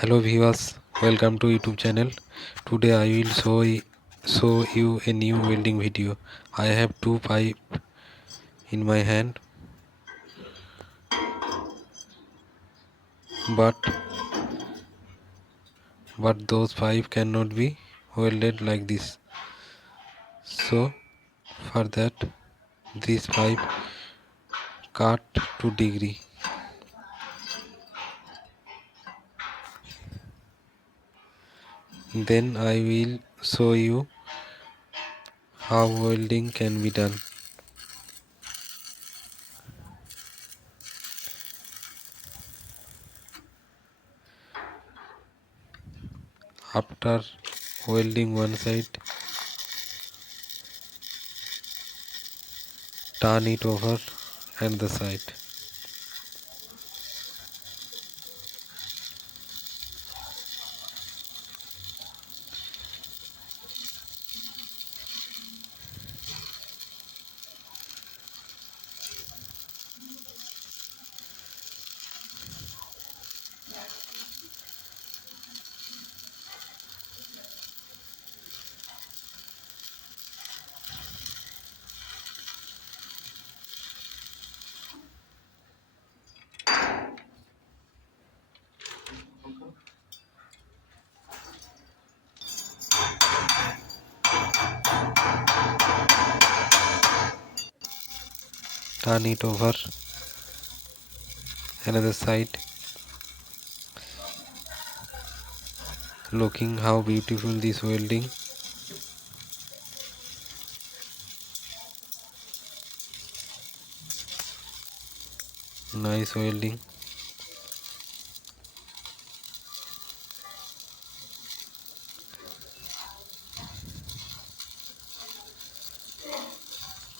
Hello viewers, welcome to YouTube channel. Today I will show you a new welding video. I have two pipe in my hand, but those pipe cannot be welded like this. So for that, this pipe cut to degree. Then I will show you how welding can be done. After welding one side, turn it over and the side. Turn it over another side. Looking how beautiful this welding. Nice welding.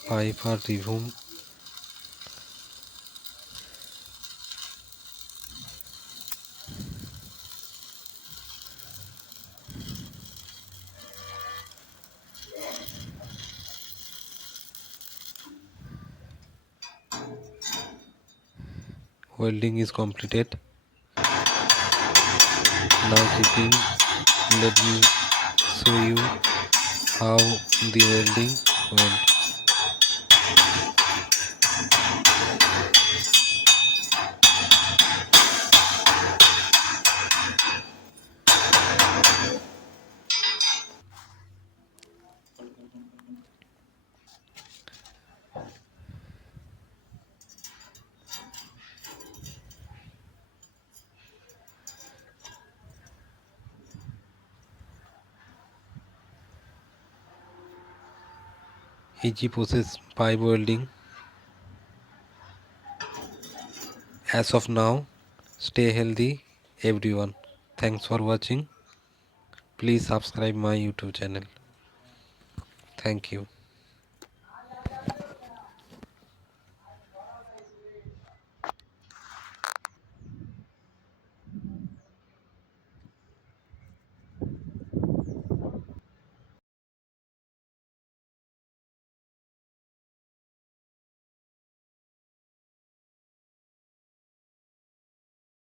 Pipe are removed. Welding is completed. Now keeping, let me show you how the welding went. Easy process pipe welding. As of now, stay healthy everyone. Thanks for watching. Please subscribe my YouTube channel. Thank you.